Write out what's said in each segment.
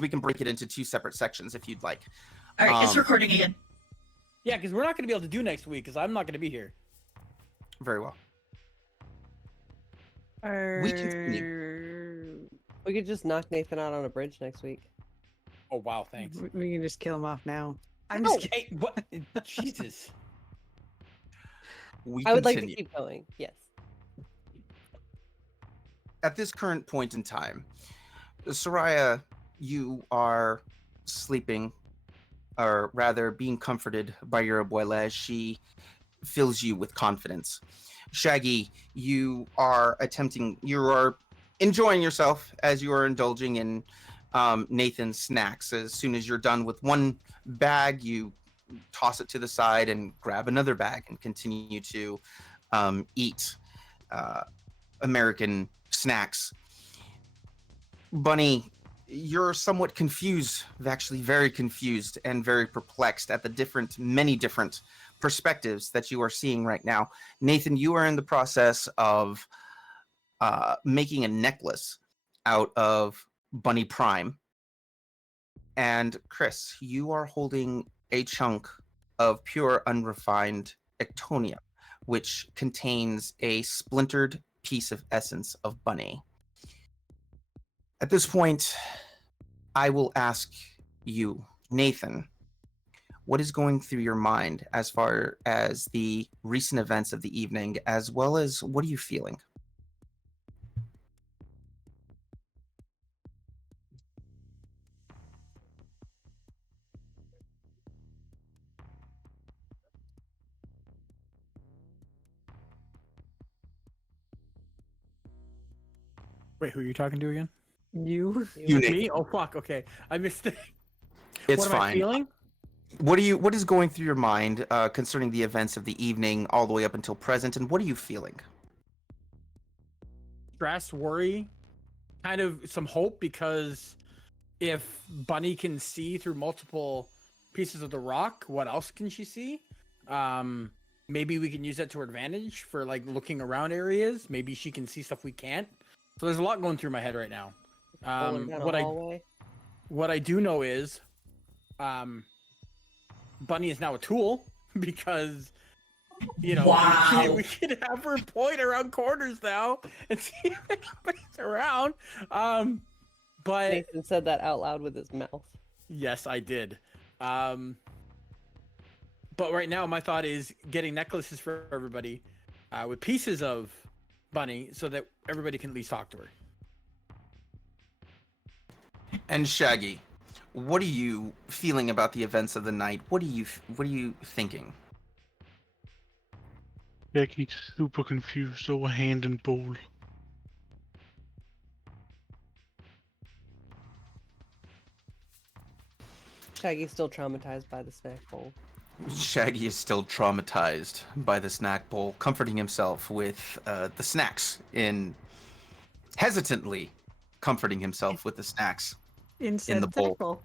we can break it into two separate sections if you'd like. All right, it's recording again. Yeah, because we're not going to be able to do next week because I'm not going to be here. Very well. We continue. We could just knock Nathan out on a bridge next week. Oh, wow, thanks. We can just kill him off now. I'm No, just kidding. hey, what? Jesus. We I would like continue. to keep going. Yes. At this current point in time, Soraya, you are sleeping, or rather being comforted by your abuela as she fills you with confidence. Shaggy, you are enjoying yourself as you are indulging in Nathan's snacks. As soon as you're done with one bag, you toss it to the side and grab another bag and continue to eat American snacks. Bunny, you're somewhat confused, actually very confused and very perplexed at the many different perspectives that you are seeing right now. Nathan, you are in the process of making a necklace out of Bunny Prime. And Chris, you are holding a chunk of pure unrefined ectonia, which contains a splintered piece of essence of Bunny. At this point, I will ask you, Nathan, what is going through your mind as far as the recent events of the evening, as well as what are you feeling? Wait, who are you talking to again? You. You, Nathan. Me? Oh, fuck. Okay. I missed it. It's what am fine. I feeling? What is going through your mind concerning the events of the evening all the way up until present, and what are you feeling? Stress, worry, kind of some hope, because if Bunny can see through multiple pieces of the rock, what else can she see? Maybe we can use that to our advantage for like looking around areas. Maybe she can see stuff we can't. So there's a lot going through my head right now. What I do know is Bunny is now a tool because Wow. we can have her point around corners now and see if anybody's around. But Nathan said that out loud with his mouth. yes, I did. But right now my thought is getting necklaces for everybody with pieces of Bunny so that everybody can at least talk to her. And Shaggy, what are you feeling about the events of the night? What are you thinking? Becky's super confused over hand and bowl. Shaggy's still traumatized by the snack bowl. Shaggy is still traumatized by the snack bowl, comforting himself with the snacks hesitantly comforting himself with the snacks in the bowl.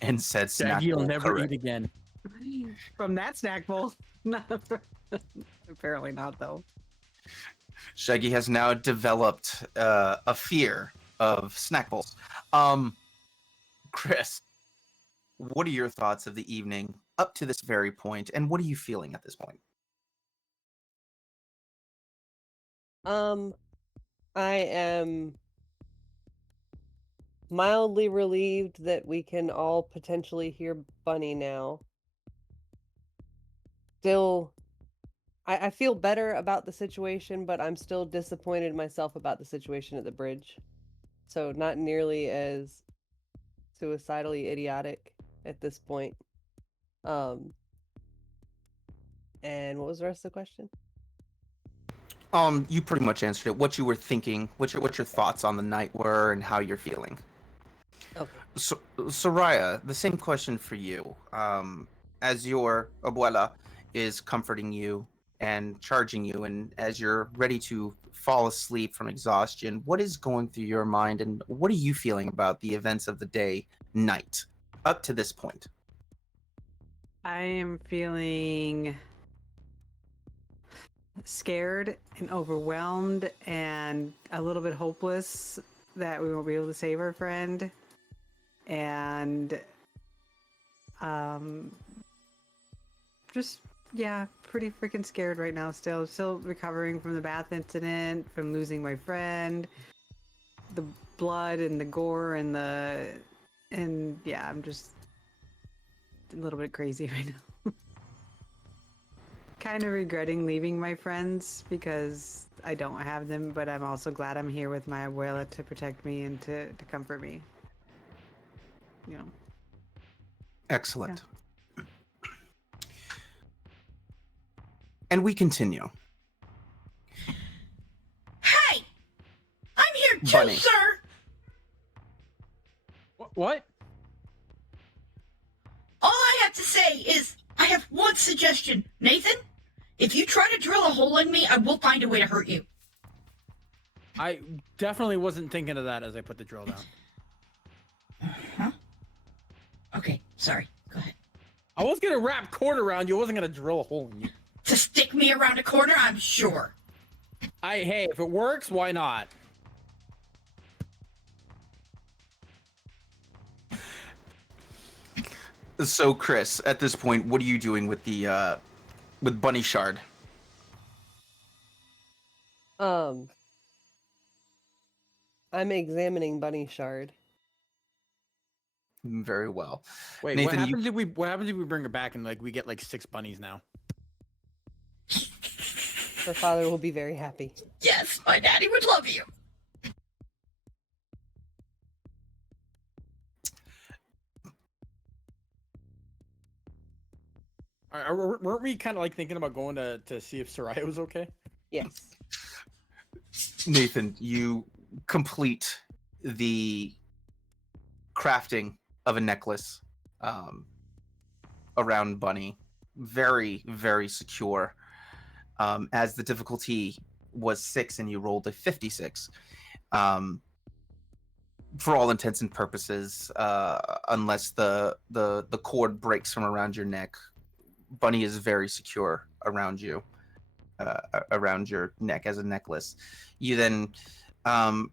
And said snack Shaggy will bowl, never correct. eat again. From that snack bowl. Apparently not, though. Shaggy has now developed a fear of snack bowls. Chris, what are your thoughts of the evening up to this very point, and what are you feeling at this point? I am mildly relieved that we can all potentially hear Bunny now. Still, I feel better about the situation, but I'm still disappointed in myself about the situation at the bridge. So not nearly as suicidally idiotic at this point. And what was the rest of the question? You pretty much answered it. What you were thinking, what your thoughts on the night were, and how you're feeling. Okay. So, Soraya, the same question for you. As your abuela is comforting you and charging you, and as you're ready to fall asleep from exhaustion, what is going through your mind, and what are you feeling about the events of the night, up to this point? I am feeling scared and overwhelmed and a little bit hopeless that we won't be able to save our friend. and just yeah, pretty freaking scared right now. Still recovering from the bath incident, from losing my friend, the blood and the gore and yeah, I'm just a little bit crazy right now. Kind of regretting leaving my friends because I don't have them, but I'm also glad I'm here with my abuela to protect me and to comfort me. You know. Excellent. And we continue. Hey! I'm here too, Bunny. sir! What? All I have to say is, I have one suggestion. Nathan, if you try to drill a hole in me, I will find a way to hurt you. I definitely wasn't thinking of that as I put the drill down. Huh? Okay, sorry. Go ahead. I was gonna wrap cord around you. I wasn't gonna drill a hole in you. To stick me around a corner, I'm sure. Hey, if it works, why not? So, Chris, at this point, what are you doing with the with Bunny Shard? I'm examining Bunny Shard. Very well. Wait, Nathan, what happens if we bring her back and like we get like 6 bunnies now? Her father will be very happy. Yes, my daddy would love you. Weren't we kind of like thinking about going to see if Soraya was okay? Yes. Nathan, you complete the crafting of a necklace around Bunny. Very, very secure. As the difficulty was 6 and you rolled a 56. For all intents and purposes, unless the cord breaks from around your neck, Bunny is very secure around you, around your neck as a necklace. You then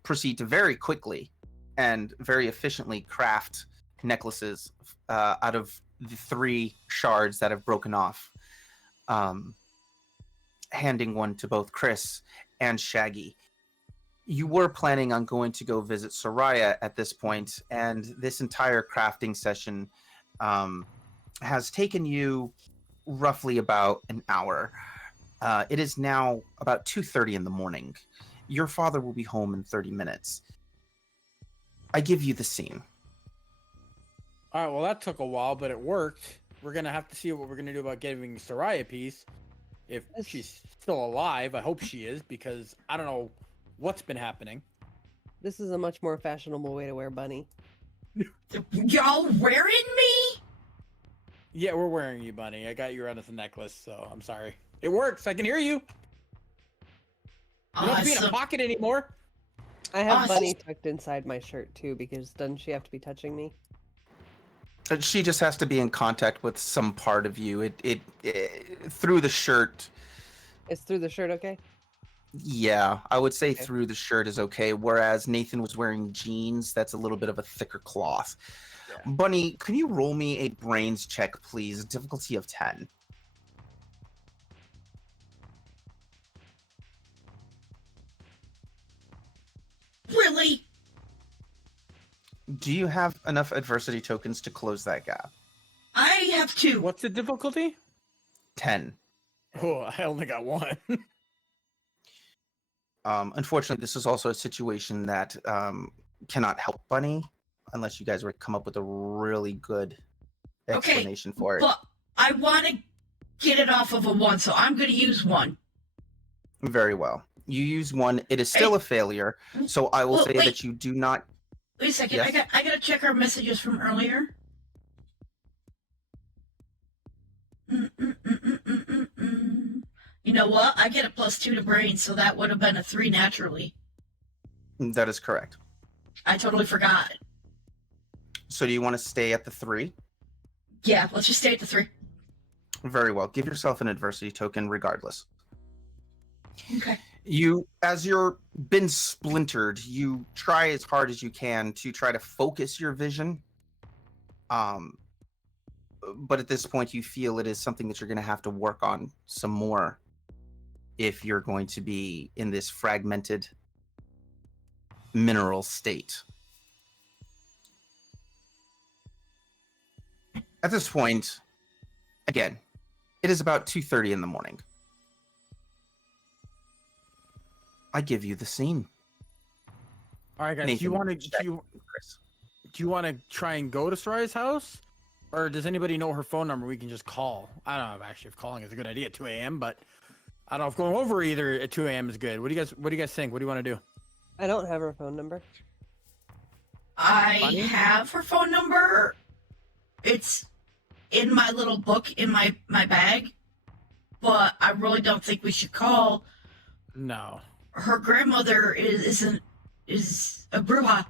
proceed to very quickly and very efficiently craft necklaces out of the 3 shards that have broken off, handing one to both Chris and Shaggy. You were planning on going to go visit Soraya at this point, and this entire crafting session has taken you roughly about an hour. It is now about 2:30 in the morning. Your father will be home in 30 minutes. I give you the scene. All right, well, that took a while, but it worked. We're going to have to see what we're going to do about giving Soraya a piece. If she's still alive, I hope she is, because I don't know what's been happening. This is a much more fashionable way to wear Bunny. Y'all wearing me? Yeah, we're wearing you, Bunny. I got you around as a necklace, so I'm sorry. It works. I can hear you. You don't have to be in a Awesome. pocket anymore. I have Awesome. Bunny tucked inside my shirt too, because doesn't she have to be touching me? She just has to be in contact with some part of you. It through the shirt. It's through the shirt, okay? Yeah, I would say Okay. through the shirt is okay. Whereas Nathan was wearing jeans, that's a little bit of a thicker cloth. Yeah. Bunny, can you roll me a brains check, please? Difficulty of 10. Really? Do you have enough adversity tokens to close that gap? I have 2. What's the difficulty? 10. Oh, I only got 1. Unfortunately, this is also a situation that cannot help Bunny unless you guys were to come up with a really good explanation for it. But I want to get it off of a 1, so I'm going to use 1. Very well. You use 1. It is still a failure, so I will Well, say wait. that you do not. Wait a second. Yes? I got to check our messages from earlier. You know what? I get a +2 to brain, so that would have been a 3 naturally. That is correct. I totally forgot. So do you want to stay at the 3? Yeah, let's just stay at the 3. Very well. Give yourself an adversity token regardless. Okay. You, as you're been splintered, you try as hard as you can to try to focus your vision Um, but at this point, you feel it is something that you're going to have to work on some more if you're going to be in this fragmented mineral state. At this point, again, it is about 2:30 in the morning. I give you the scene. All right, guys. Nathan, do you want Shaggy, to Chris. do you want to try and go to Soraya's house, or does anybody know her phone number? We can just call. I don't know actually if calling is a good idea at 2 a.m., but I don't know if going over either at 2 a.m. is good. What do you guys think? What do you want to do? I don't have her phone number. I Bunny? have her phone number. It's in my little book in my bag, but I really don't think we should call. No. Her grandmother is a bruja,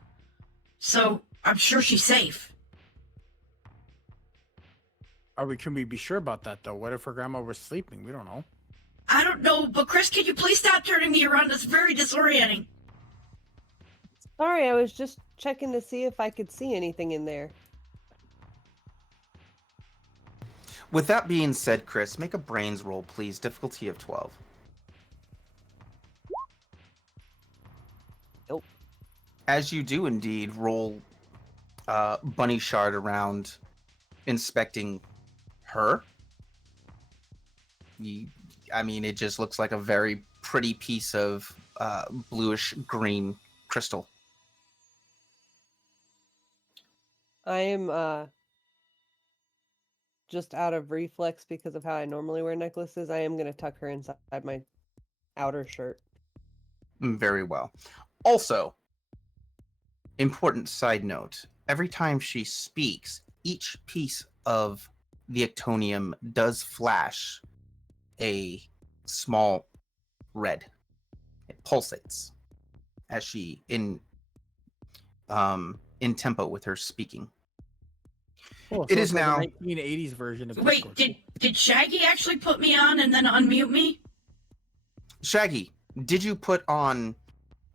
so I'm sure she's safe. Can we be sure about that though? What if her grandma was sleeping? We don't know. I don't know, but Chris, can you please stop turning me around? It's very disorienting. Sorry, I was just checking to see if I could see anything in there. With that being said, Chris, make a brains roll, please. Difficulty of 12. Nope. As you do indeed roll Bunny Shard around inspecting her, it just looks like a very pretty piece of bluish green crystal. I am just out of reflex because of how I normally wear necklaces. I am gonna tuck her inside my outer shirt. Very well. Also, important side note, every time she speaks, each piece of the ectonium does flash a small red. It pulsates as she in tempo with her speaking. Cool. It So is it's like now- a 1980s version of Wait, Discord. did Shaggy actually put me on and then unmute me? Shaggy, did you put on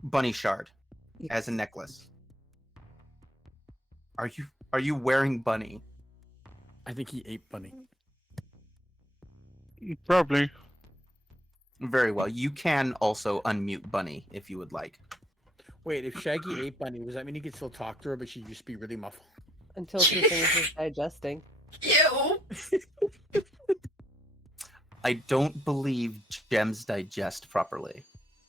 Bunny Shard as a necklace? Are you wearing Bunny? I think he ate Bunny. Probably. Very well. You can also unmute Bunny if you would like. Wait, if Shaggy ate Bunny, does that mean he could still talk to her, but she'd just be really muffled? Until she finishes digesting. Ew. I don't believe gems digest properly.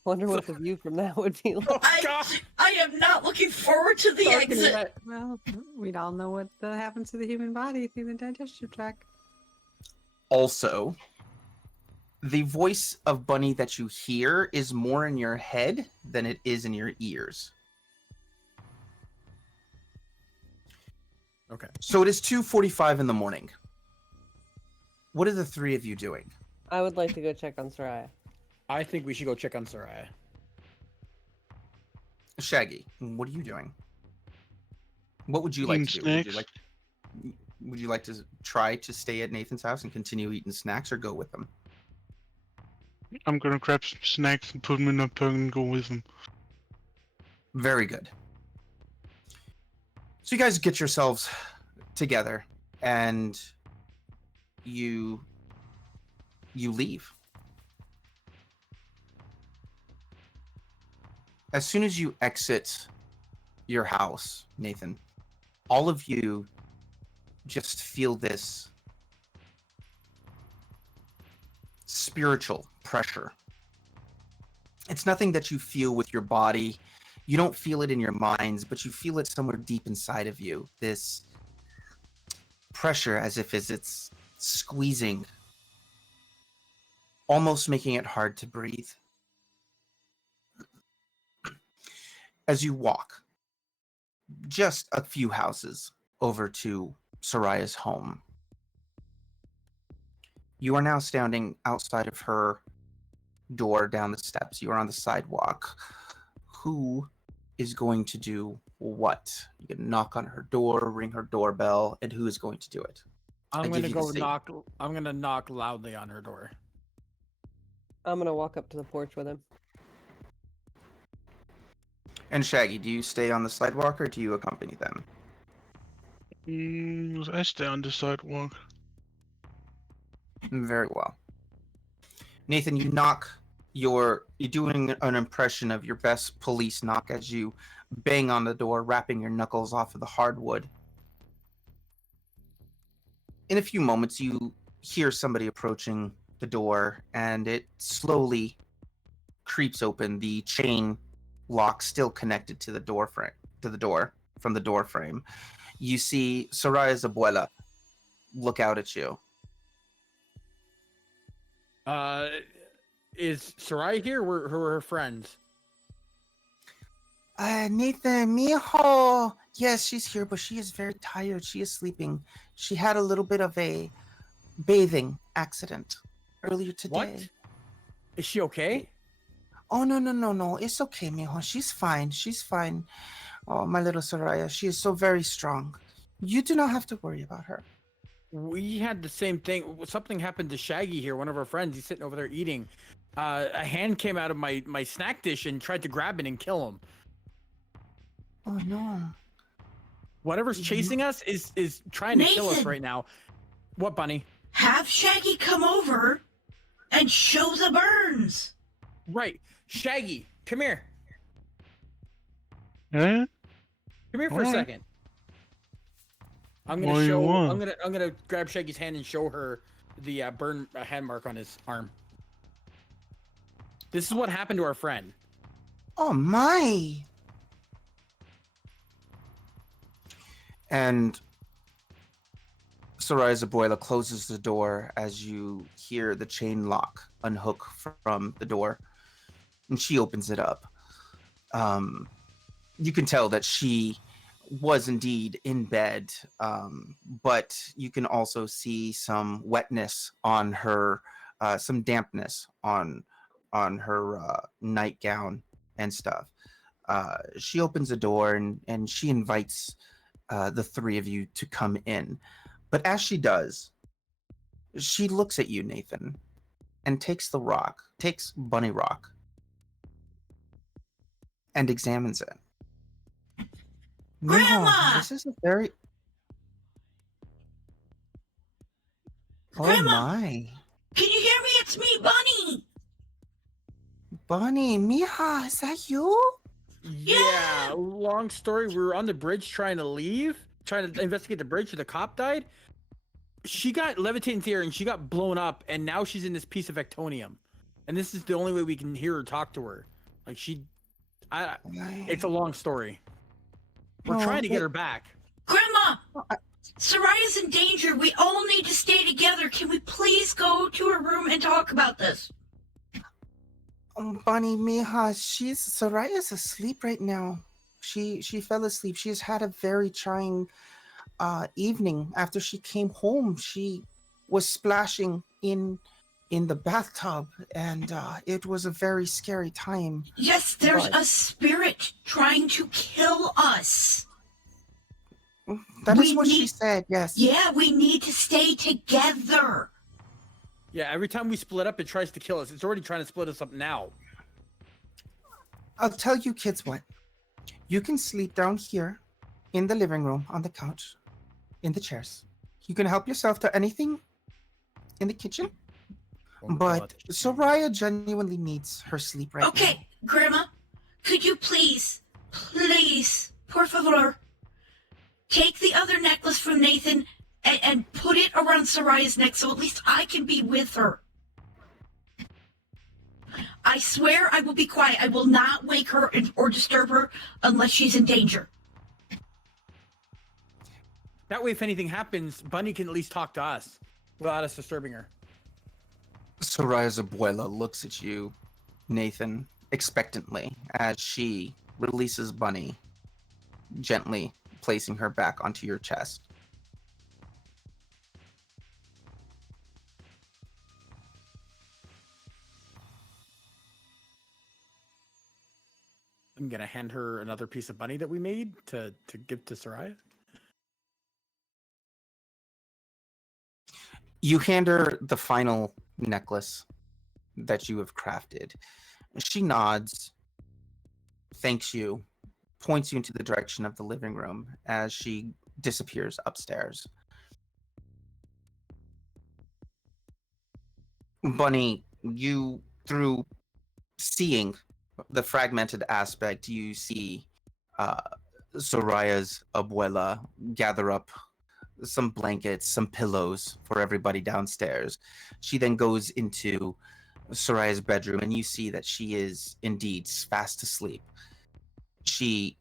Wonder what the view from that would be like. Oh, God! I am not looking forward to the Talking exit. about- Well, we'd all know what happens to the human body through the digestive tract. Also, the voice of Bunny that you hear is more in your head than it is in your ears. Okay. So it is 2:45 in the morning. What are the three of you doing? I would like to go check on Soraya. I think we should go check on Soraya. Shaggy, what are you doing? What would you like to do? Would you like to try to stay at Nathan's house and continue eating snacks, or go with them? I'm gonna grab some snacks and put them in a bag and go with them. Very good. So you guys get yourselves together and you leave. As soon as you exit your house, Nathan, all of you just feel this spiritual pressure. It's nothing that you feel with your body. You don't feel it in your minds, but you feel it somewhere deep inside of you. This pressure, as if it's squeezing, almost making it hard to breathe. As you walk just a few houses over to Soraya's home, you are now standing outside of her door down the steps. You are on the sidewalk. Who is going to do what? You can knock on her door, ring her doorbell, and who is going to do it? I'm give gonna you the go same. knock. I'm gonna knock loudly on her door. I'm gonna walk up to the porch with him. And Shaggy, do you stay on the sidewalk or do you accompany them? I stay on the sidewalk. Very well. Nathan, you're doing an impression of your best police knock as you bang on the door, wrapping your knuckles off of the hardwood. In a few moments, you hear somebody approaching the door, and it slowly creeps open. The chain lock still connected to the door frame, to the door from the door frame. You see Soraya's abuela look out at you. Is Soraya here? Who are her friends? Nathan, mijo. Yes, she's here, but she is very tired. She is sleeping. She had a little bit of a bathing accident earlier today. What? Is she okay? Oh, no. It's okay, mijo. She's fine. She's fine. Oh, my little Soraya. She is so very strong. You do not have to worry about her. We had the same thing. Something happened to Shaggy here, one of our friends. He's sitting over there eating. A hand came out of my snack dish and tried to grab it and kill him. Oh, no. Whatever's chasing us is trying to kill us Nathan! right now. What, Bunny? Have Shaggy come over and show the burns. Right. Shaggy, come here. Eh? Come here for a Alright. second. I'm What gonna do you show. want? I'm gonna grab Shaggy's hand and show her the burn hand mark on his arm. This is what happened to our friend. Oh, my. And Soraya's abuela closes the door as you hear the chain lock unhook from the door, and she opens it up. You can tell that she was indeed in bed, but you can also see some wetness on her, some dampness on her nightgown and stuff. She opens the door and she invites the three of you to come in. But as she does, she looks at you, Nathan, and takes Bunny Rock, and examines it. Grandma! Mijo, this is a very... Oh Grandma! my. Can you hear me? It's me, Bunny. Bunny, mija, is that you? Yeah. Long story. We were on the bridge trying to leave, trying to investigate the bridge. The cop died. She got levitated into the air and she got blown up, and now she's in this piece of ectonium, and this is the only way we can hear her talk to her. Like it's a long story. We're No, trying to get it- her back. Grandma! I- Soraya's in danger. We all need to stay together. Can we please go to her room and talk about this? Bunny, mija, Soraya's asleep right now. She fell asleep. She's had a very trying evening. After she came home, she was splashing in the bathtub, and it was a very scary time. Yes, there's But- a spirit trying to kill us. That is We what she need- said, yes. Yeah, we need to stay together. Yeah, every time we split up, it tries to kill us. It's already trying to split us up now. I'll tell you kids what. You can sleep down here in the living room on the couch, in the chairs. You can help yourself to anything in the kitchen. But Soraya genuinely needs her sleep right now. Okay, Grandma, could you please, por favor, take the other necklace from Nathan and put it around Soraya's neck so at least I can be with her. I swear I will be quiet. I will not wake her or disturb her unless she's in danger. That way, if anything happens, Bunny can at least talk to us without us disturbing her. Soraya's abuela looks at you, Nathan, expectantly as she releases Bunny, gently placing her back onto your chest. I'm gonna hand her another piece of bunny that we made to give to Soraya. You hand her the final necklace that you have crafted. She nods, thanks you, points you into the direction of the living room as she disappears upstairs. Bunny, you, through seeing the fragmented aspect, you see uh, Soraya's abuela gather up some blankets, some pillows for everybody downstairs. She then goes into Soraya's bedroom, and you see that she is indeed fast asleep. She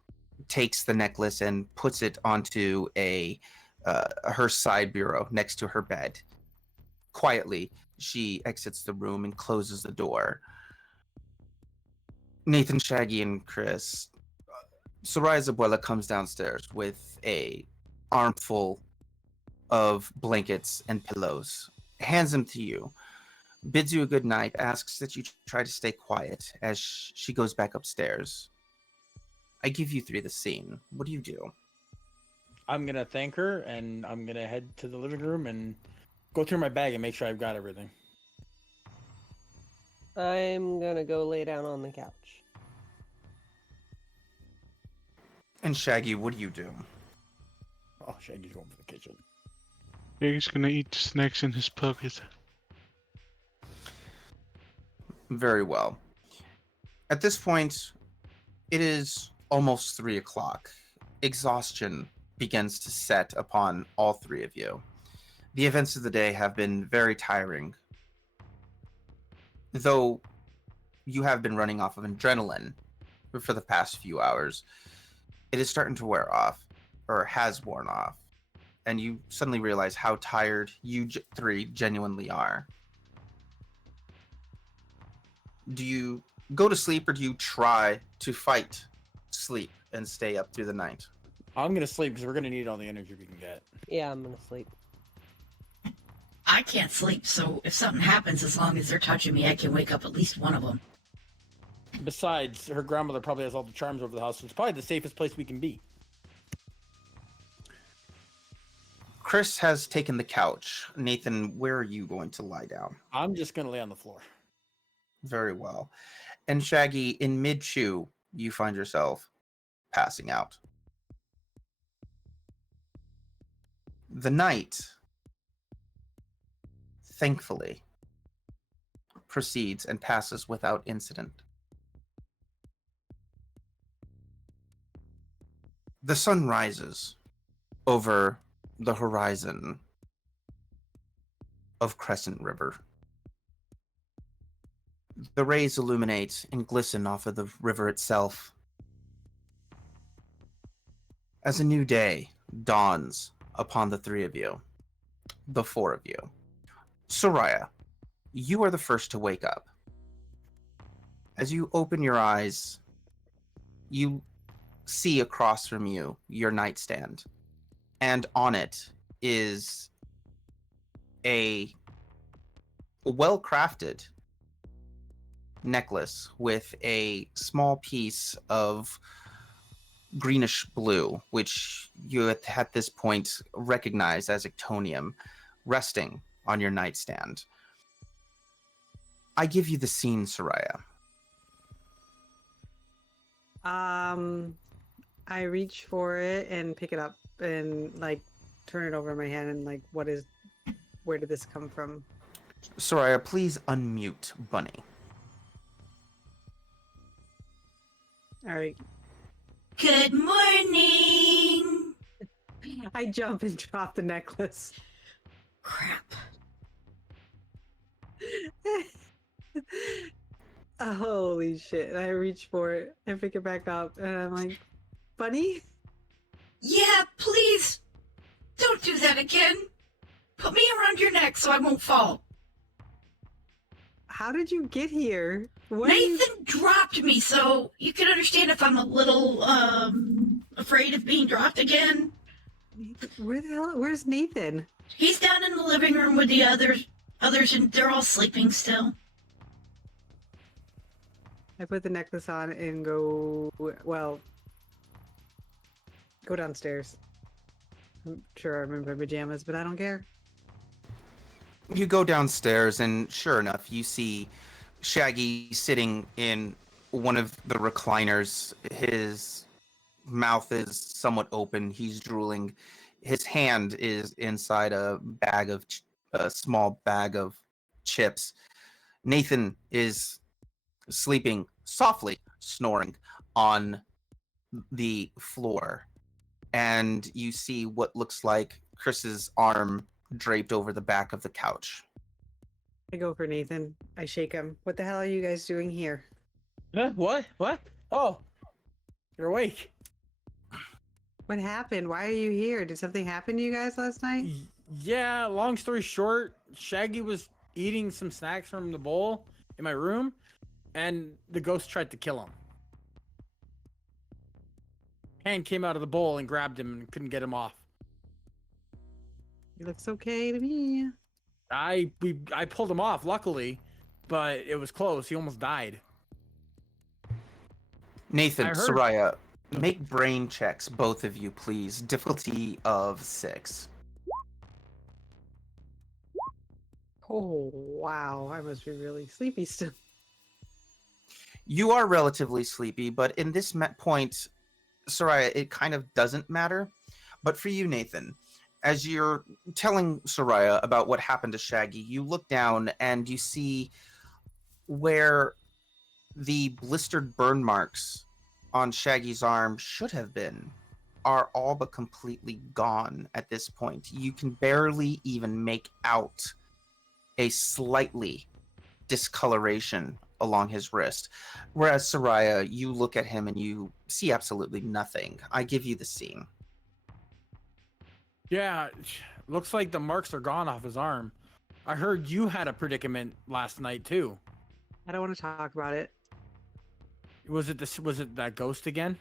takes the necklace and puts it onto her side bureau next to her bed. Quietly, she exits the room and closes the door. Nathan, Shaggy, and Chris, Soraya's abuela comes downstairs with a armful of blankets and pillows, hands them to you, bids you a good night, asks that you try to stay quiet as she goes back upstairs. I give you three the scene. What do you do? I'm gonna thank her, and I'm gonna head to the living room and go through my bag and make sure I've got everything. I'm gonna go lay down on the couch. And Shaggy, what do you do? Oh, Shaggy's going for the kitchen. He's gonna eat the snacks in his pocket. Very well. At this point, it is almost 3 o'clock. Exhaustion begins to set upon all three of you. The events of the day have been very tiring. Though you have been running off of adrenaline for the past few hours, it is starting to wear off, or has worn off. And you suddenly realize how tired you three genuinely are. Do you go to sleep, or do you try to fight sleep and stay up through the night? I'm gonna sleep because we're gonna need all the energy we can get. Yeah, I'm gonna sleep. I can't sleep, so if something happens, as long as they're touching me, I can wake up at least one of them. Besides, her grandmother probably has all the charms over the house, so it's probably the safest place we can be. Chris has taken the couch. Nathan, where are you going to lie down? I'm just gonna lay on the floor. Very well. And Shaggy, in mid-chew, you find yourself passing out. The night, thankfully, proceeds and passes without incident. The sun rises over the horizon of Crescent River. The rays illuminate and glisten off of the river itself as a new day dawns upon the three of you, the four of you. Soraya, you are the first to wake up. As you open your eyes, you see across from you your nightstand, and on it is a well-crafted necklace with a small piece of greenish blue, which you at this point recognize as ictonium, resting on your nightstand. I give you the scene, Soraya. I reach for it and pick it up and like turn it over in my hand and like, where did this come from? Soraya, please unmute Bunny. All right. Good morning! I jump and drop the necklace. Crap. Holy shit. And I reach for it and pick it back up and I'm like, Bunny? Yeah, please! Don't do that again! Put me around your neck so I won't fall. How did you get here? Nathan dropped me, so you can understand if I'm a little, afraid of being dropped again. Where's Nathan? He's down in the living room with the others, and they're all sleeping still. I put the necklace on and go downstairs. I'm sure I'm in my pajamas, but I don't care. You go downstairs, and sure enough, you see Shaggy sitting in one of the recliners. His mouth is somewhat open. He's drooling his hand is inside a small bag of chips. Nathan is sleeping softly, snoring on the floor, and you see what looks like Chris's arm draped over the back of the couch. I go for Nathan. I shake him. What the hell are you guys doing here? What? What? Oh, you're awake. What happened? Why are you here? Did something happen to you guys last night? Yeah, long story short, Shaggy was eating some snacks from the bowl in my room, and the ghost tried to kill him. Hand came out of the bowl and grabbed him and couldn't get him off. He looks okay to me. I pulled him off, luckily, but it was close. He almost died. Nathan, I heard- Soraya, make brain checks, both of you, please. Difficulty of 6. Oh, wow. I must be really sleepy still. You are relatively sleepy, but in this point, Soraya, it kind of doesn't matter. But for you, Nathan, as you're telling Soraya about what happened to Shaggy, you look down and you see where the blistered burn marks on Shaggy's arm should have been are all but completely gone at this point. You can barely even make out a slightly discoloration along his wrist. Whereas Soraya, you look at him and you see absolutely nothing. I give you the scene. Yeah, looks like the marks are gone off his arm. I heard you had a predicament last night too. I don't want to talk about it. Was it that ghost again?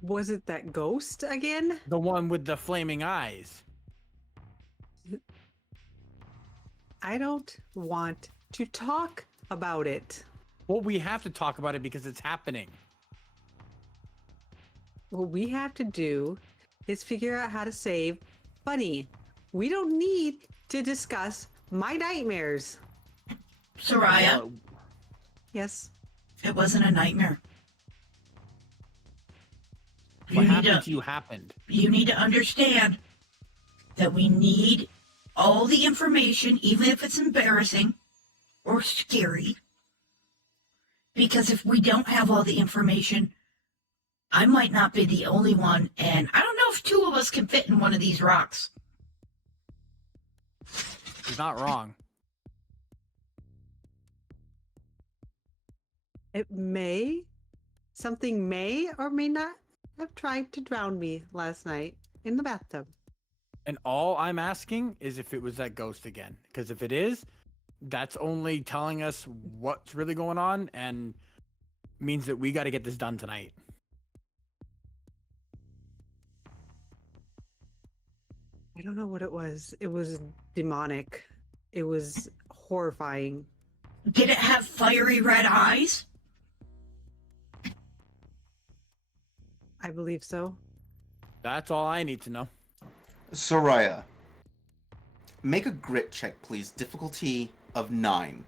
Was it that ghost again? The one with the flaming eyes. I don't want to talk about it. Well, we have to talk about it because it's happening. What we have to do is figure out how to save Bunny. We don't need to discuss my nightmares. Soraya, Well, Yes. it wasn't a nightmare. what happened to to you happened. you need to understand that we need all the information, even if it's embarrassing or scary. Because if we don't have all the information, I might not be the only one, and I don't know if 2 of us can fit in one of these rocks. He's not wrong. Something may or may not have tried to drown me last night in the bathtub. And all I'm asking is if it was that ghost again. Because if it is, that's only telling us what's really going on and means that we got to get this done tonight. I don't know what it was. It was demonic. It was horrifying. Did it have fiery red eyes? I believe so. That's all I need to know. Soraya, make a grit check, please. Difficulty of 9.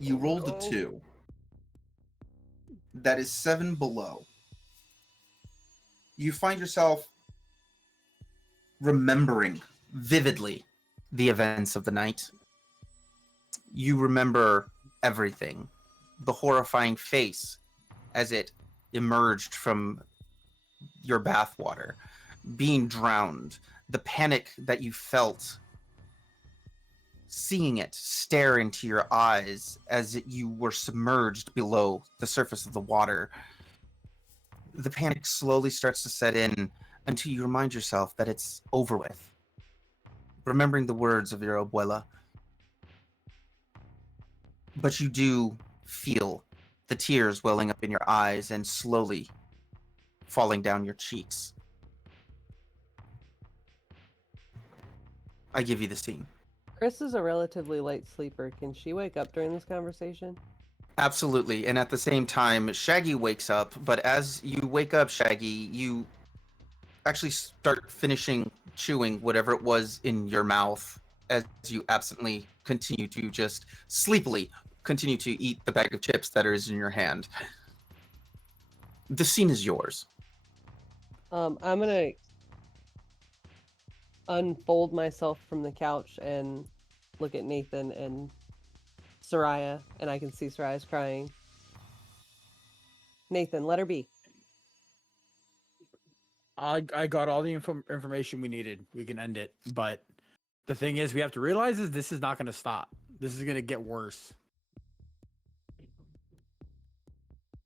You rolled a 2. That is 7 below. You find yourself remembering vividly the events of the night. You remember everything. The horrifying face as it emerged from your bathwater, being drowned, the panic that you felt, seeing it stare into your eyes as you were submerged below the surface of the water. The panic slowly starts to set in until you remind yourself that it's over with. Remembering the words of your abuela. But you do feel the tears welling up in your eyes and slowly falling down your cheeks. I give you the scene. Chris is a relatively light sleeper. Can she wake up during this conversation? Absolutely. And at the same time, Shaggy wakes up, but as you wake up, Shaggy, you actually start finishing chewing whatever it was in your mouth as you absently continue to just sleepily continue to eat the bag of chips that is in your hand. The scene is yours. I'm gonna unfold myself from the couch and look at Nathan and Soraya, and I can see Soraya's crying. Nathan, let her be. I got all the information we needed. We can end it. But the thing is, we have to realize is this is not going to stop. This is going to get worse.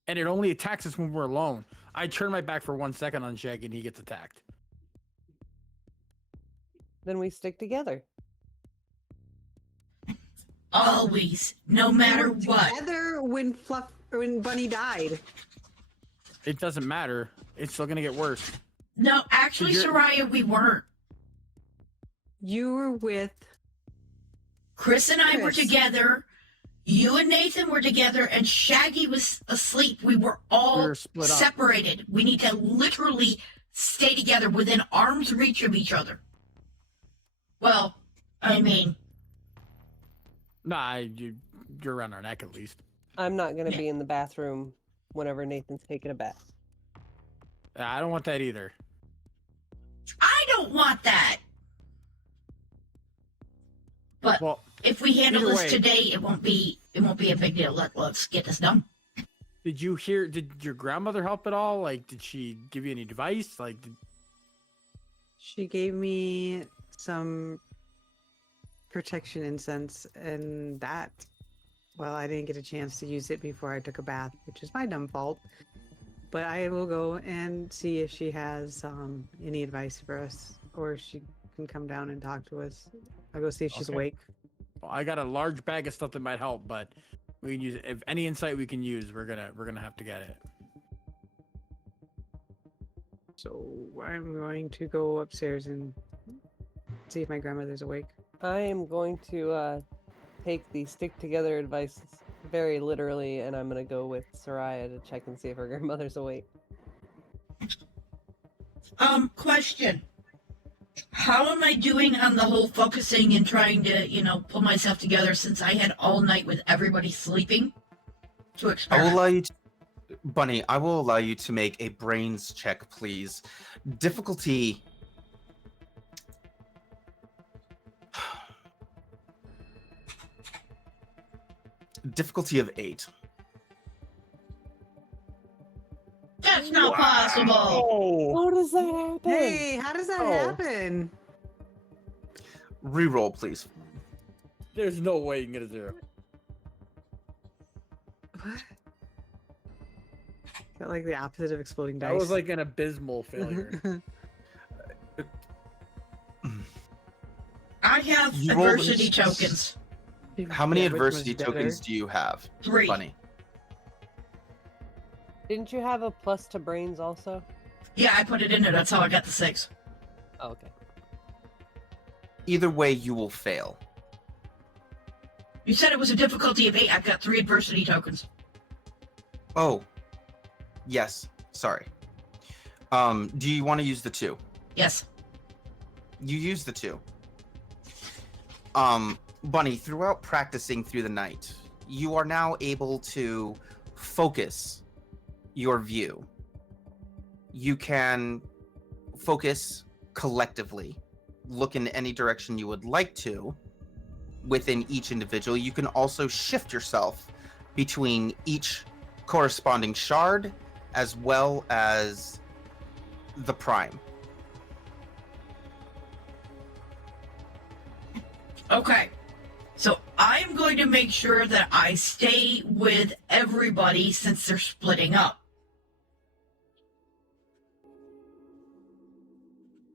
And it only attacks us when we're alone. I turn my back for 1 second on Shaggy and he gets attacked. Then we stick together. Always, no matter what. Together when Bunny died. It doesn't matter. It's still going to get worse. No, actually, Soraya, we weren't. You were with Chris and I were Chris. together. You and Nathan were together, and Shaggy was asleep. We were all split up. separated. We need to literally stay together within arm's reach of each other. Well, I mean, Nah, you're around our neck at least. I'm not gonna be in the bathroom whenever Nathan's taking a bath. I don't want that either. I don't want that. But Well, if we handle either this way- today, it won't be a big deal. Let's get this done. did your grandmother help at all? Like, did she give you any advice? Like, She gave me some protection incense, and that, well, I didn't get a chance to use it before I took a bath, which is my dumb fault. But I will go and see if she has any advice for us, or she can come down and talk to us. I'll go see if she's Okay. awake. well, I got a large bag of stuff that might help, but we can use if any insight we can use, we're gonna have to get it. So I'm going to go upstairs and see if my grandmother's awake. I am going to take the stick together advice very literally, and I'm gonna go with Soraya to check and see if her grandmother's awake. Question. How am I doing on the whole focusing and trying to, pull myself together since I had all night with everybody sleeping to I will experiment? allow you to, Bunny, I will allow you to make a brains check, please. Difficulty. Difficulty of 8. That's not possible. Oh, How does that happen? Hey, how does that Oh. happen? Reroll, please. there's no way you can get a 0. What? Got like the opposite of exploding dice. That was like an abysmal failure. I have You rolled adversity this- tokens. How many Yeah, which one's adversity better? tokens do you have, 3. Bunny? Didn't you have a plus to brains also? Yeah, I put it in there. That's how I got the 6. Oh, okay. Either way, you will fail. You said it was a difficulty of 8. I've got 3 adversity tokens. Oh, yes. Sorry. Do you want to use the 2? Yes. You use the 2. Bunny, throughout practicing through the night, you are now able to focus your view. You can focus collectively, look in any direction you would like to within each individual. You can also shift yourself between each corresponding shard as well as the prime. Okay. So I'm going to make sure that I stay with everybody since they're splitting up.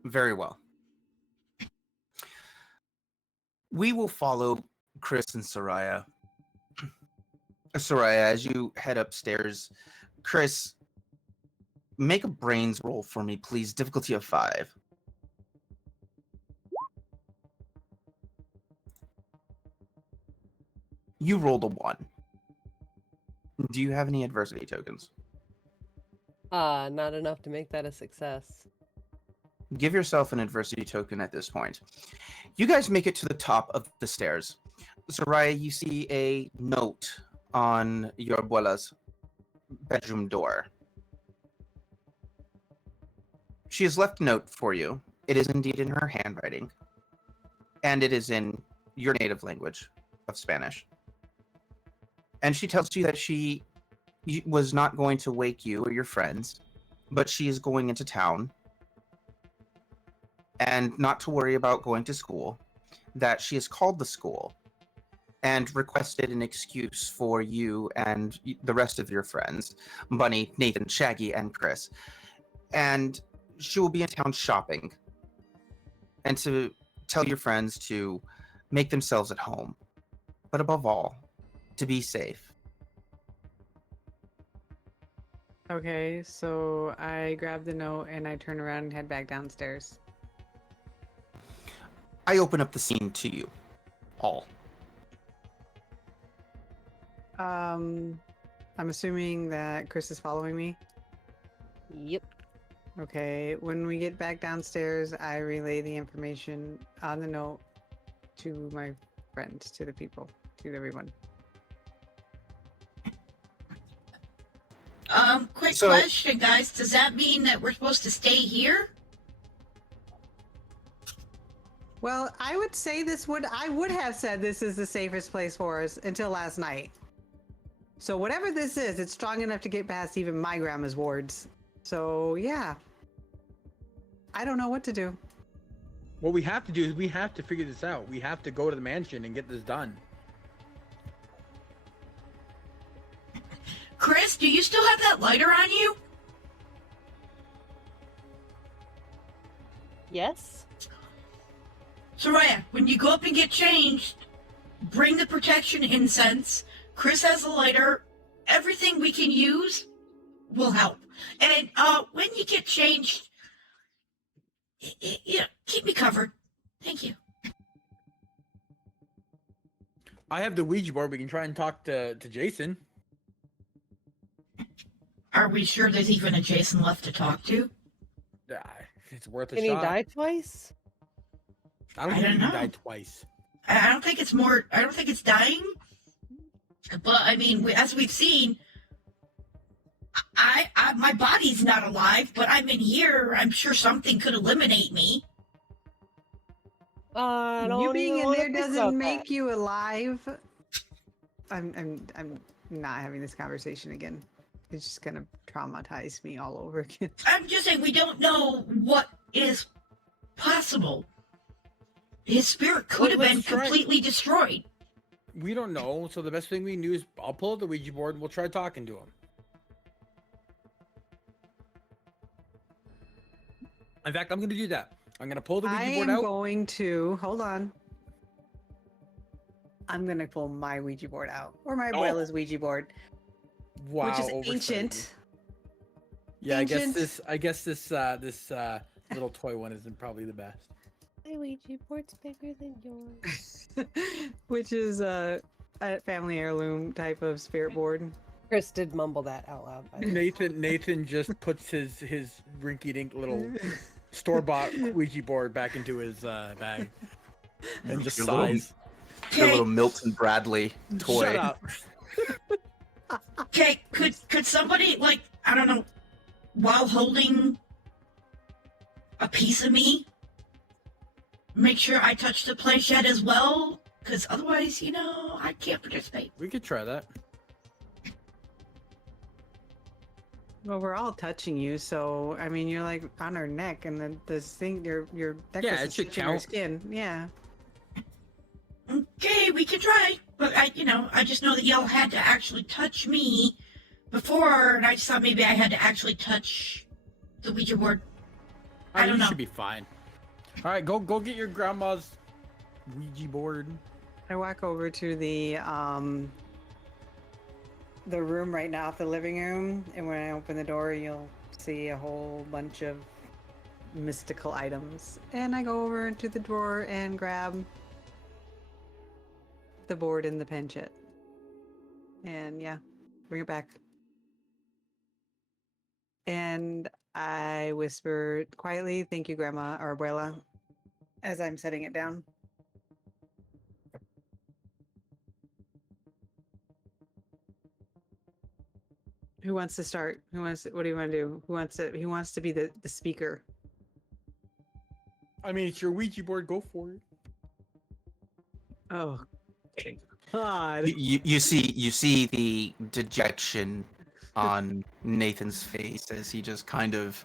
Very well. We will follow Chris and Soraya. Soraya, as you head upstairs, Chris, make a brains roll for me, please. Difficulty of 5. You rolled a 1. Do you have any adversity tokens? Not enough to make that a success. Give yourself an adversity token at this point. You guys make it to the top of the stairs. Soraya, you see a note on your abuela's bedroom door. She has left a note for you. It is indeed in her handwriting, and it is in your native language of Spanish. And she tells you that she was not going to wake you or your friends, but she is going into town and not to worry about going to school, that she has called the school and requested an excuse for you and the rest of your friends, Bunny, Nathan, Shaggy, and Chris. And she will be in town shopping and to tell your friends to make themselves at home, but above all, to be safe. Okay, so I grab the note and I turn around and head back downstairs. I open up the scene to you all. I'm assuming that Chris is following me. Yep. Okay, when we get back downstairs, I relay the information on the note to my friends, to the people, to everyone. Quick So- question, guys. Does that mean that we're supposed to stay here? Well, I would say I would have said this is the safest place for us until last night. So whatever this is, it's strong enough to get past even my grandma's wards. So yeah. I don't know what to do. What we have to do is we have to figure this out. We have to go to the mansion and get this done. Chris, do you still have that lighter on you? Yes. Soraya, when you go up and get changed, bring the protection incense. Chris has a lighter. Everything we can use will help. And when you get changed, keep me covered. Thank you. I have the Ouija board. We can try and talk to Jason. Are we sure there's even a Jason left to talk to? It's worth a Can he shot. die twice? I don't I think don't he can know. die twice. I don't think it's more. I don't think it's dying. But I mean, as we've seen, my body's not alive, but I'm in here. I'm sure something could eliminate me. I You don't being even in wanna there think doesn't about make that. you alive. I'm not having this conversation again. It's just gonna traumatize me all over again. I'm just saying we don't know what is possible. His spirit could have Let's been try- completely destroyed. We don't know, so the best thing we can do is I'll pull out the Ouija board and we'll try talking to him. In fact, I'm going to do that. I'm going to pull the I Ouija board am out. going to hold on. I'm gonna pull my Ouija board out, or my Oh. abuela's Ouija board, Wow, which is oversight. ancient. Yeah, Ancient. I guess this little toy one isn't probably the best. My Ouija board's bigger than yours. Which is a family heirloom type of spirit board. Chris did mumble that out loud. By the way. Nathan just puts his rinky-dink little store-bought Ouija board back into his bag and just Your little- sighs. Your Okay, little Milton Bradley toy. Shut up. okay. Could somebody, like, I don't know, while holding a piece of me, make sure I touch the planchette as well? Because otherwise, I can't participate. We could try that. Well, we're all touching you, so I mean, you're like on our neck, and then this thing, your necklace it is should touching our count. skin. Yeah. Okay, we can try. But I just know that y'all had to actually touch me before, and I just thought maybe I had to actually touch the Ouija board. I don't you know. should be fine. All right, go get your grandma's Ouija board. I walk over to the room right now, the living room, and when I open the door, you'll see a whole bunch of mystical items. And I go over into the drawer and grab the board and the penchant. And yeah, bring it back. And I whisper quietly, "Thank you, Grandma or Abuela," as I'm setting it down. Who wants to start? What do you want to do? Who wants to be the speaker? I mean, it's your Ouija board. Go for it. Oh, God. You see the dejection on Nathan's face as he just kind of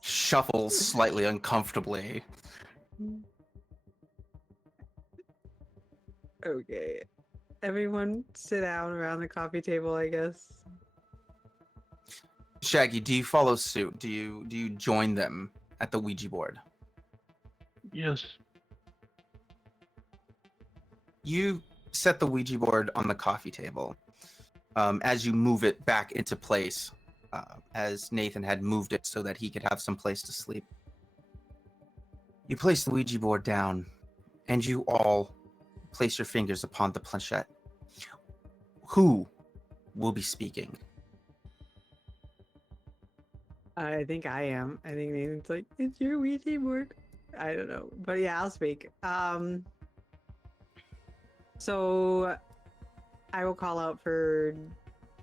shuffles slightly uncomfortably. Okay. Everyone sit down around the coffee table, I guess. Shaggy, do you follow suit? Do you join them at the Ouija board? Yes. You set the Ouija board on the coffee table. As you move it back into place, as Nathan had moved it so that he could have some place to sleep. You place the Ouija board down, and you all place your fingers upon the planchette. Who will be speaking? I think I am. I think Nathan's like, it's your Ouija board. I don't know. But yeah, I'll speak. So I will call out for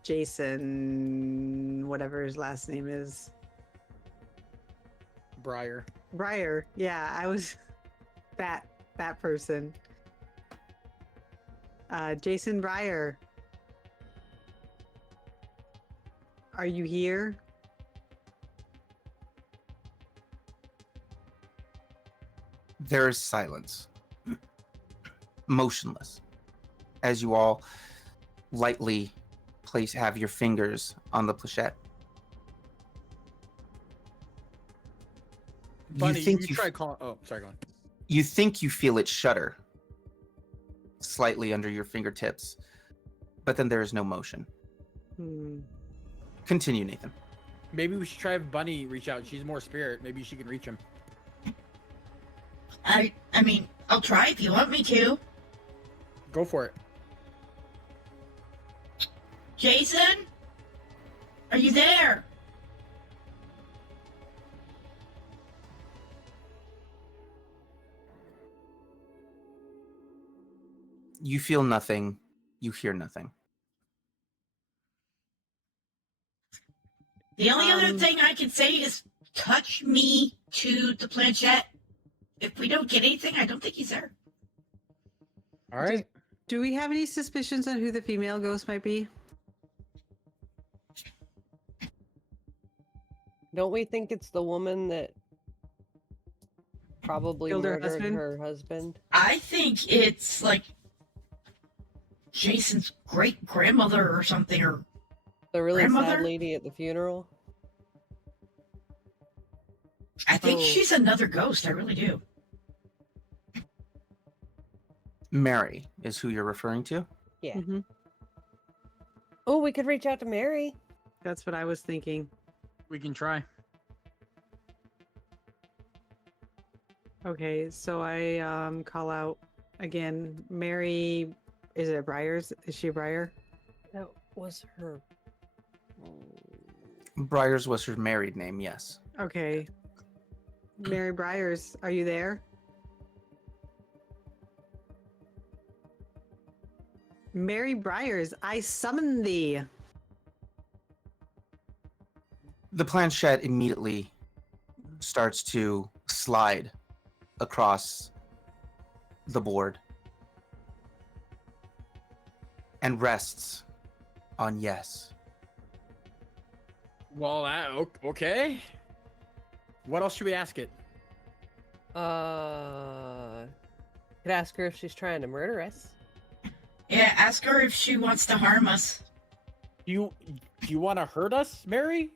Jason, whatever his last name is. Briar. Briar. Yeah, I was that person. Jason Briar. Are you here? There is silence, motionless, as you all lightly have your fingers on the planchette. Bunny, you try calling. Oh, sorry, go on. You think you feel it shudder slightly under your fingertips, but then there is no motion. Continue, Nathan. Maybe we should try have Bunny reach out. She's more spirit. Maybe she can reach him. I mean, I'll try if you want me to. Go for it. Jason? Are you there? You feel nothing. You hear nothing. The only other thing I can say is touch me to the planchette. If we don't get anything, I don't think he's there. All right. Do we have any suspicions on who the female ghost might be? Don't we think it's the woman that probably Killed her murdered husband? her husband? I think it's like Jason's great grandmother or something, or The really sad Grandmother? lady at the funeral? I think Oh. she's another ghost. I really do. Mary is who you're referring to. Yeah. Mm-hmm. Oh, we could reach out to Mary. That's what I was thinking. We can try. Okay, so I call out again. Mary, is it Briar's? Is she Briar? That was her. Briars was her married name, yes. Okay. Mary Briars, are you there? Mary Briars, I summon thee. The planchette immediately starts to slide across the board and rests on yes. Well, okay. What else should we ask it? Could ask her if she's trying to murder us. Yeah, ask her if she wants to harm us. Do you want to hurt us, Mary?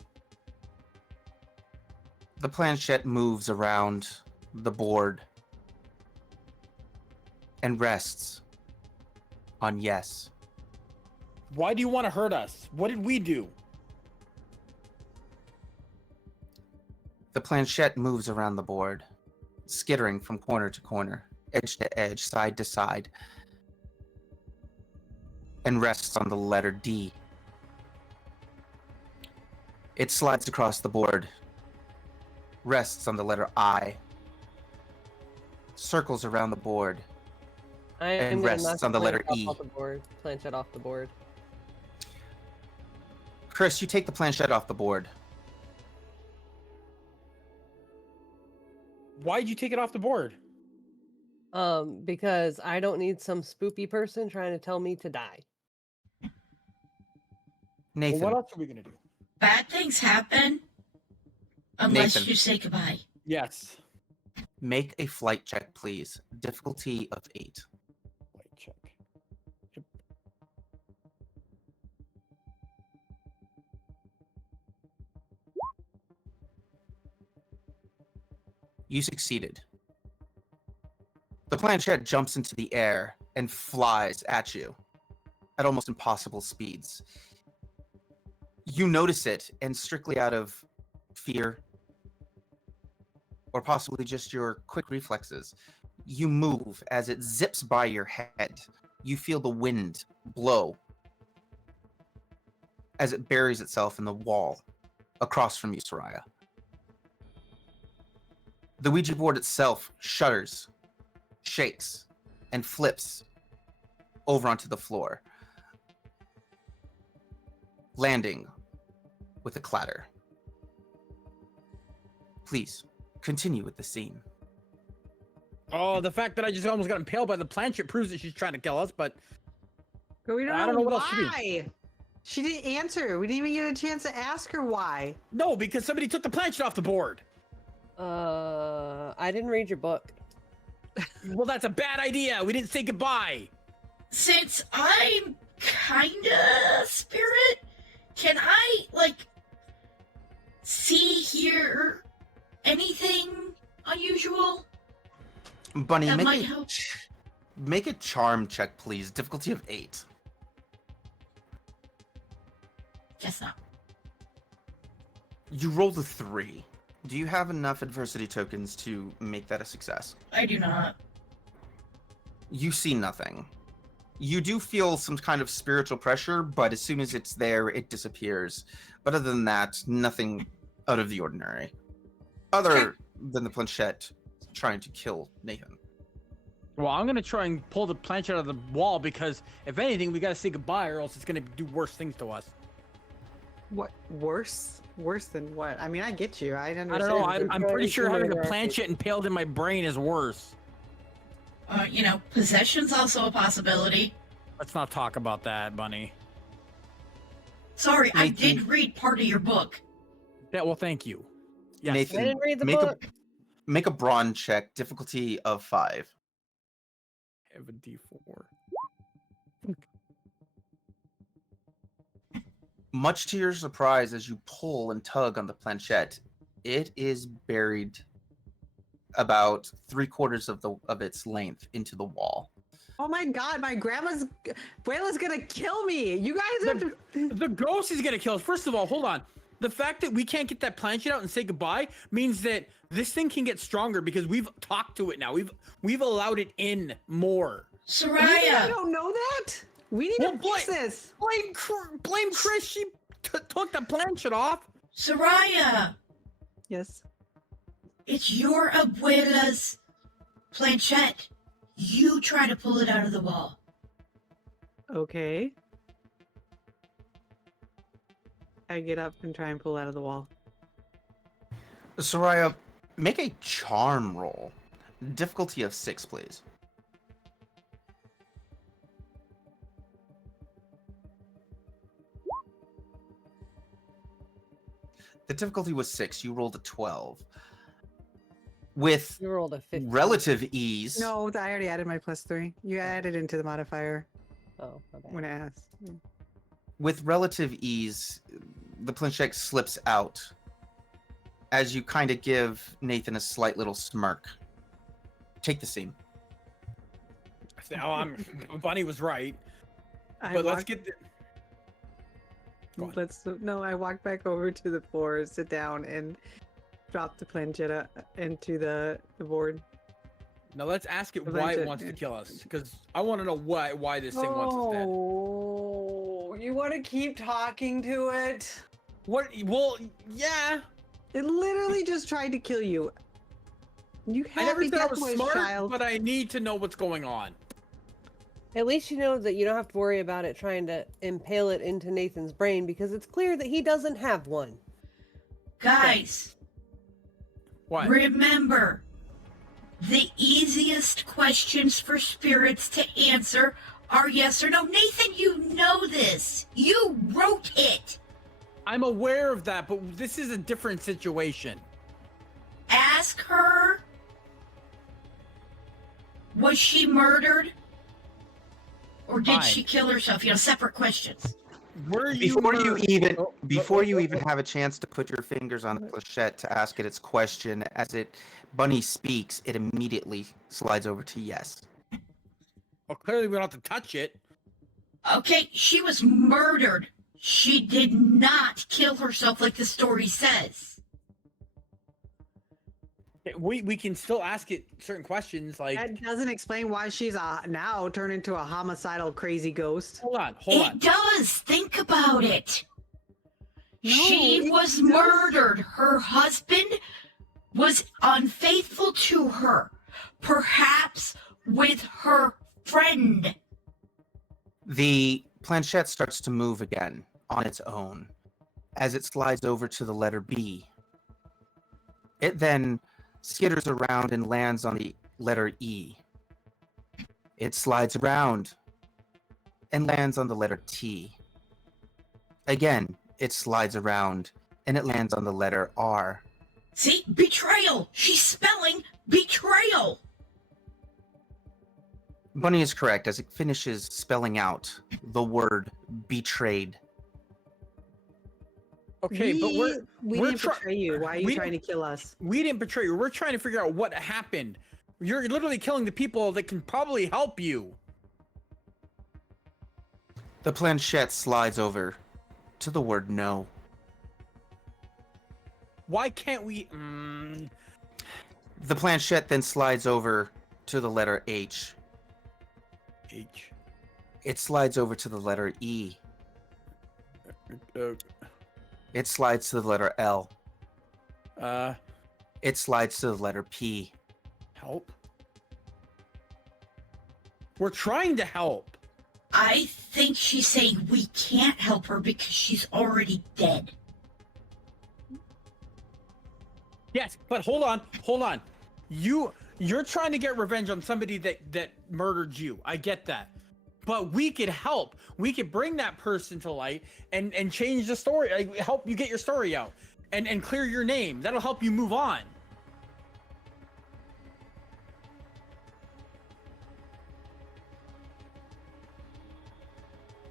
The planchette moves around the board and rests on yes. Why do you want to hurt us? What did we do? The planchette moves around the board, skittering from corner to corner, edge to edge, side to side, and rests on the letter D. It slides across the board, rests on the letter I, circles around the board, I And am gonna rests knock on the letter planchette E. Off the board. Planchette off the board. Chris, you take the planchette off the board. Why'd you take it off the board? Because I don't need some spoopy person trying to tell me to die. Well, Nathan, what else are we gonna do? Bad things happen unless Nathan. you say goodbye. Yes. make a flight check, please. Difficulty of 8. Light check. You succeeded. The planchette jumps into the air and flies at you at almost impossible speeds. You notice it, and strictly out of fear or possibly just your quick reflexes, you move as it zips by your head. You feel the wind blow as it buries itself in the wall across from you, Soraya. The Ouija board itself shudders, shakes, and flips over onto the floor, landing with a clatter. Please, continue with the scene. Oh, the fact that I just almost got impaled by the planchette proves that she's trying to kill us, but But we don't, I don't know what else to do. why. She didn't answer. We didn't even get a chance to ask her why. no, because somebody took the planchette off the board. I didn't read your book. Well, that's a bad idea. We didn't say goodbye. Since I'm kinda spirit, can I, like, see, hear anything unusual? Bunny, That make might a, help. make a charm check, please. Difficulty of 8. Guess not. You rolled a 3. Do you have enough adversity tokens to make that a success? I do not. You see nothing. You do feel some kind of spiritual pressure, but as soon as it's there, it disappears. But other than that, nothing out of the ordinary. Other than the planchette trying to kill Nathan. Well, I'm gonna try and pull the planchette out of the wall because if anything, we gotta say goodbye, or else it's gonna do worse things to us. What? Worse? Worse than what? I mean, I get you. I understand. I don't know. I'm Try pretty to sure having a murder. planchette impaled in my brain is worse. Possession's also a possibility. Let's not talk about that, Bunny. Sorry, I Nathan- did read part of your book. Yeah. Well, thank you. Yes. Nathan, I didn't read the make book. make a brawn check, difficulty of 5. Have a D4. Much to your surprise, as you pull and tug on the planchette, it is buried about 3/4 of its length into the wall. Oh my god, my grandma's Buela's gonna kill me. You guys have to. The ghost is gonna kill us. First of all, hold on. The fact that we can't get that planchette out and say goodbye means that this thing can get stronger because we've talked to it now. We've allowed it in more. You Soraya! don't know that? We need Well, to fix this. Blame Chris. She took the planchette off. Soraya! Yes. It's your abuela's planchette. You try to pull it out of the wall. Okay. I get up and try and pull out of the wall. Soraya, make a charm roll. Difficulty of 6, please. The difficulty was 6. You rolled a 12. With You rolled a 15. relative ease. No, I already added my +3. You added into the modifier Oh, my bad. when I asked. With relative ease, the planchette slips out as you kind of give Nathan a slight little smirk. Take the scene. Oh, Bunny was right. I But let's walked- get. Go on. I walk back over to the floor, sit down, and drop the planchetta into the board. Now let's ask it The why it planchette, wants to yeah. kill us, because I want to know why this thing wants us dead. Oh, you want to keep talking to it? What? Well, yeah. It literally just tried to kill you. You I never happy said I death was wish, smart, child. but I need to know what's going on. At least you know that you don't have to worry about it trying to impale it into Nathan's brain because it's clear that he doesn't have one. Guys, What? remember, The easiest questions for spirits to answer are yes or no. Nathan, you know this. You wrote it. I'm aware of that, but this is a different situation. Ask her. Was she murdered? Or did Fine. she kill herself? Separate questions. Were you Before you even have a chance to put your fingers on the planchette to ask it its question, Bunny speaks, it immediately slides over to yes. Well, clearly we don't have to touch it. Okay, she was murdered. She did not kill herself like the story says. We can still ask it certain questions, like... That doesn't explain why she's now turned into a homicidal crazy ghost. Hold on. It does. Think about it. No, She it was doesn't. murdered. Her husband was unfaithful to her, perhaps with her friend. The planchette starts to move again on its own as it slides over to the letter B. It then skitters around and lands on the letter E. It slides around and lands on the letter T. Again, it slides around and it lands on the letter R. See? Betrayal. She's spelling betrayal. Bunny is correct as it finishes spelling out the word betrayed. Okay, but we we're didn't betray you. Why are you we- trying to kill us? we didn't betray you. We're trying to figure out what happened. You're literally killing the people that can probably help you. The planchette slides over to the word no. Why can't we... The planchette then slides over to the letter H. H. It slides over to the letter E. It slides to the letter L. It slides to the letter P. Help? We're trying to help. I think she's saying we can't help her because she's already dead. Yes, but hold on. You're trying to get revenge on somebody that murdered you. I get that. But we could help. We could bring that person to light and change the story. Like, help you get your story out and clear your name. That'll help you move on.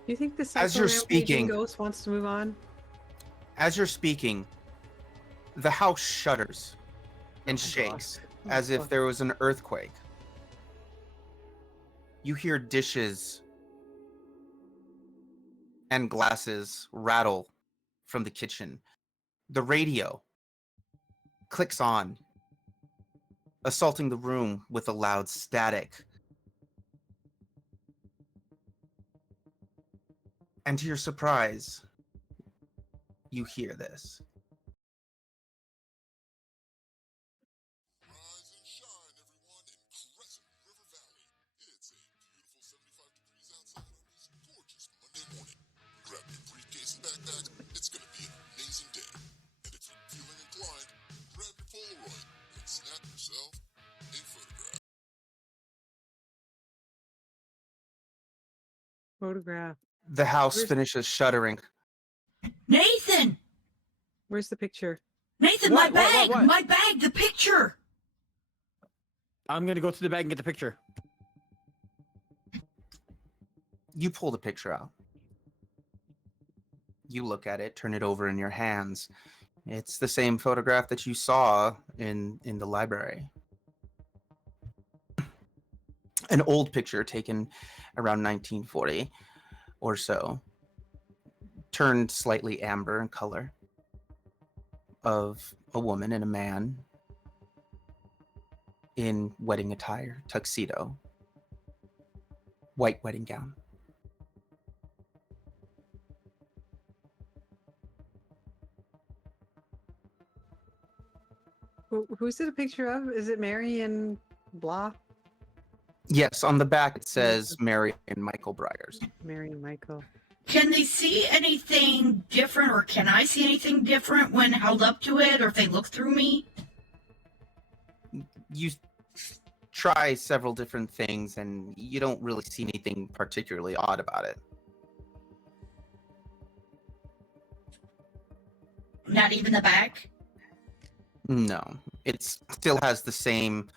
Do you think the As you're psycho-rampaging speaking- ghost wants to move on? As you're speaking, the house shudders and Oh, shakes God. as if fuck. there was an earthquake. You hear dishes and glasses rattle from the kitchen. The radio clicks on, assaulting the room with a loud static. And to your surprise, you hear this. Rise and shine, everyone, in Crescent River Valley. It's a beautiful 75 degrees outside on this gorgeous Monday morning. Grab your briefcase and backpack. It's going to be an amazing day. And if you're feeling inclined, grab your Polaroid and snap yourself a photograph. Photograph. The house Where's- finishes shuddering. Nathan! Where's the picture? Nathan, What? my What? bag! What? My bag, the picture! I'm gonna go to the bag and get the picture. You pull the picture out. You look at it, turn it over in your hands. It's the same photograph that you saw in the library. An old picture taken around 1940 or so, turned slightly amber in color, of a woman and a man in wedding attire, tuxedo, white wedding gown. Who's it a picture of? Is it Mary and blah? Yes, on the back it says Mary and Michael Briers. Mary and Michael. Can they see anything different, or can I see anything different when held up to it, or if they look through me? You try several different things, and you don't really see anything particularly odd about it. Not even the back? No, it still has the same.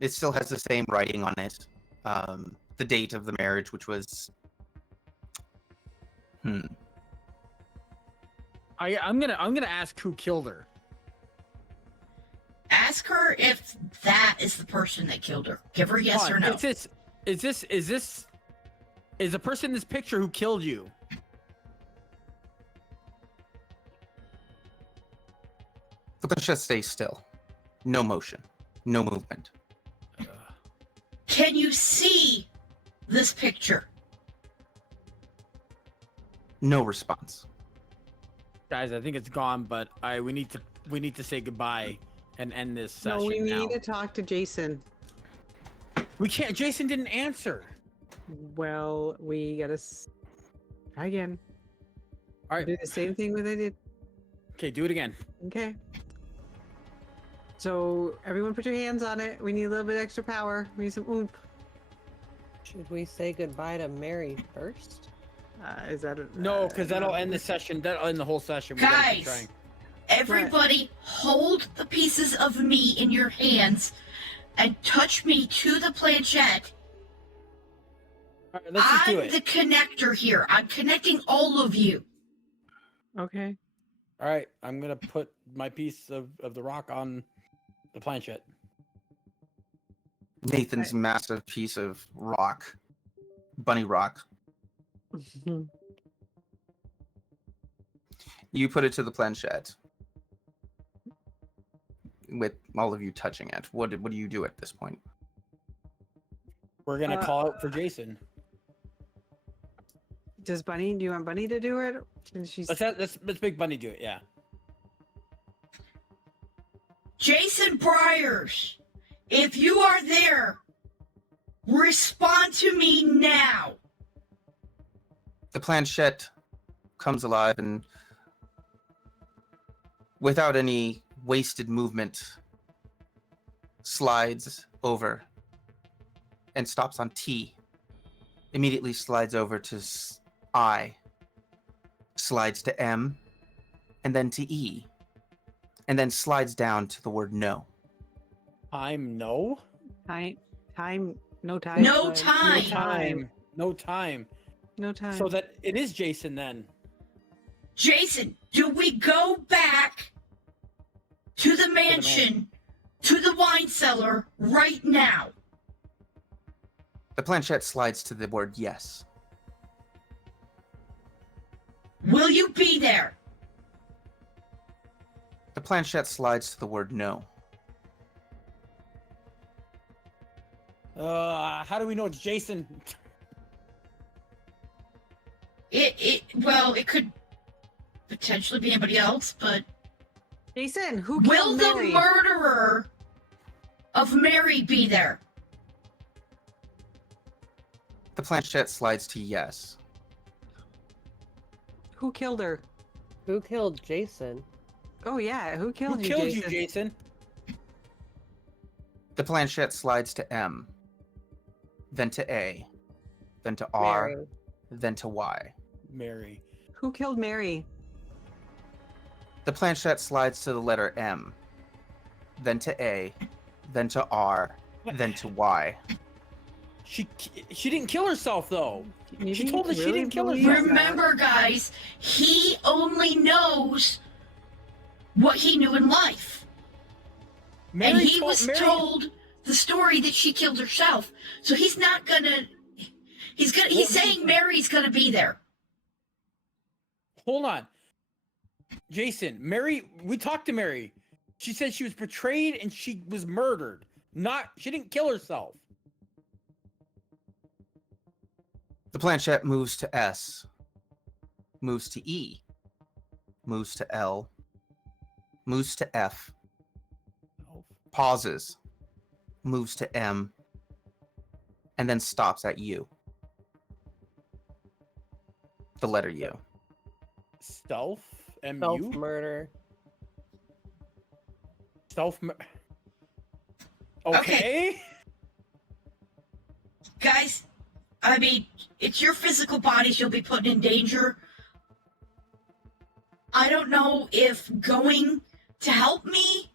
It still has the same writing on it. The date of the marriage, which was. I'm gonna ask who killed her. Ask her if that is the person that killed her. Give her yes Hold or on, no. Is the person in this picture who killed you? The planchette stays still. No motion. No movement. Can you see this picture? No response. Guys, I think it's gone, but we need to say goodbye and end this session No, we now. need to talk to Jason. We can't. Jason didn't answer. Well, we gotta try again. All right. Do the same thing that I did. Okay, do it again. Okay. So everyone, put your hands on it. We need a little bit extra power. We need some oomph. Should we say goodbye to Mary first? Is that No, because that'll end the session. That'll end the whole session. We gotta keep Guys, trying. everybody hold the pieces of me in your hands and touch me to the planchette. All right, let's just do I'm it. the connector here. I'm connecting all of you. Okay. All right, I'm gonna put my piece of the rock on the planchette. Nathan's massive piece of rock, bunny rock. You put it to the planchette. With all of you touching it, what do you do at this point? We're gonna call out for Jason. Does Bunny? Do you want Bunny to do it? Since she's Let's make Bunny do it. Yeah. Jason Briers, if you are there, respond to me now. The planchette comes alive and, without any wasted movement, slides over and stops on T. Immediately slides over to I, slides to M, and then to E, and then slides down to the word no. Time no. time, no time. No time. No time. No time. So that it is Jason then. Jason, do we go back to the mansion, to the wine cellar right now? The planchette slides to the word yes. Will you be there? The planchette slides to the word no. How do we know it's Jason? Well, it could potentially be anybody else, but Jason, who will killed the Mary? murderer of Mary be there? The planchette slides to yes. Who killed her? Who killed Jason? Oh yeah, who Who killed you, killed Jason? you, Jason? The planchette slides to M, then to A, then to R, Mary. then to Y. Mary. Who killed Mary? The planchette slides to the letter M, then to A, then to R, then to Y. She didn't kill herself though. You She think told us she really didn't kill believe herself. that? Remember, guys, he only knows what he knew in life. And Mary he was told the story that she killed herself. So he's not gonna. He's saying Mary's gonna be there. Hold on. Jason, Mary, we talked to Mary. She said she was betrayed and she was murdered. She didn't kill herself. The planchette moves to S, moves to E, moves to L, moves to F, pauses, moves to M, and then stops at U. The letter U. Stealth? MU? Self-murder. Self. Okay. Guys, I mean, it's your physical bodies you'll be putting in danger. I don't know if going to help me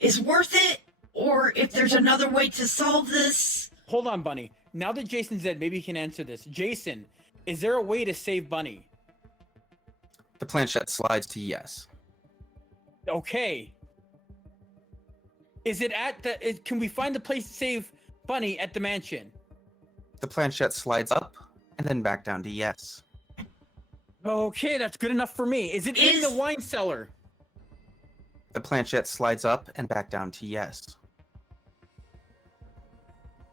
is worth it, or if there's another way to solve this. Hold on, Bunny. Now that Jason's dead, maybe he can answer this. Jason, is there a way to save Bunny? The planchette slides to yes. Okay. Is it at the? Can we find the place to save Bunny at the mansion? The planchette slides up and then back down to yes. Okay, that's good enough for me. Is it in the wine cellar? The planchette slides up and back down to yes.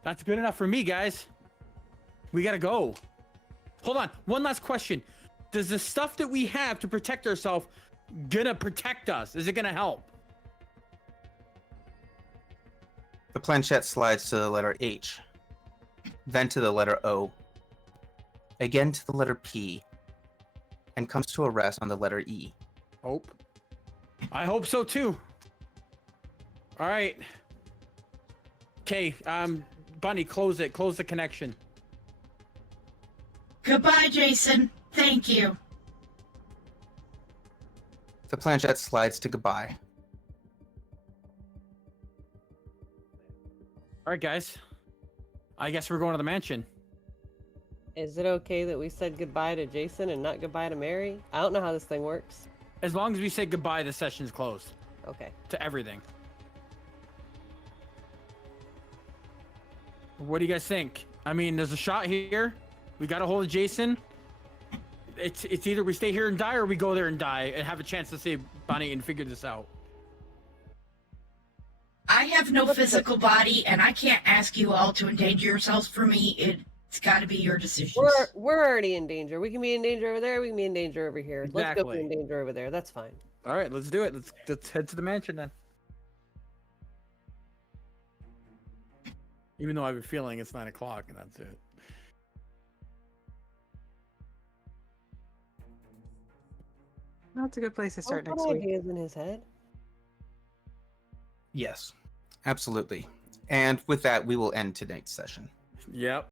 That's good enough for me, guys. We gotta go. Hold on. One last question. Does the stuff that we have to protect ourselves gonna protect us? Is it gonna help? The planchette slides to the letter H, then to the letter O, again to the letter P, and comes to a rest on the letter E. Hope. I hope so too. All right. Okay, Bunny, close it. Close the connection. Goodbye, Jason. Thank you. The planchette slides to goodbye. All right, guys. I guess we're going to the mansion. Is it okay that we said goodbye to Jason and not goodbye to Mary? I don't know how this thing works. As long as we say goodbye, the session's closed. Okay. To everything. What do you guys think? I mean, there's a shot here. We got a hold of Jason. It's either we stay here and die, or we go there and die and have a chance to save Bunny and figure this out. I have no physical body, and I can't ask you all to endanger yourselves for me. It's got to be your decisions. We're already in danger. We can be in danger over there. We can be in danger over here. Let's go be Exactly. in danger over there. That's fine. All right, let's do it. Let's head to the mansion then. Even though I have a feeling it's 9 o'clock and that's it. That's a good place to start What next week. ideas in his head? Yes, absolutely. And with that, we will end tonight's session. Yep.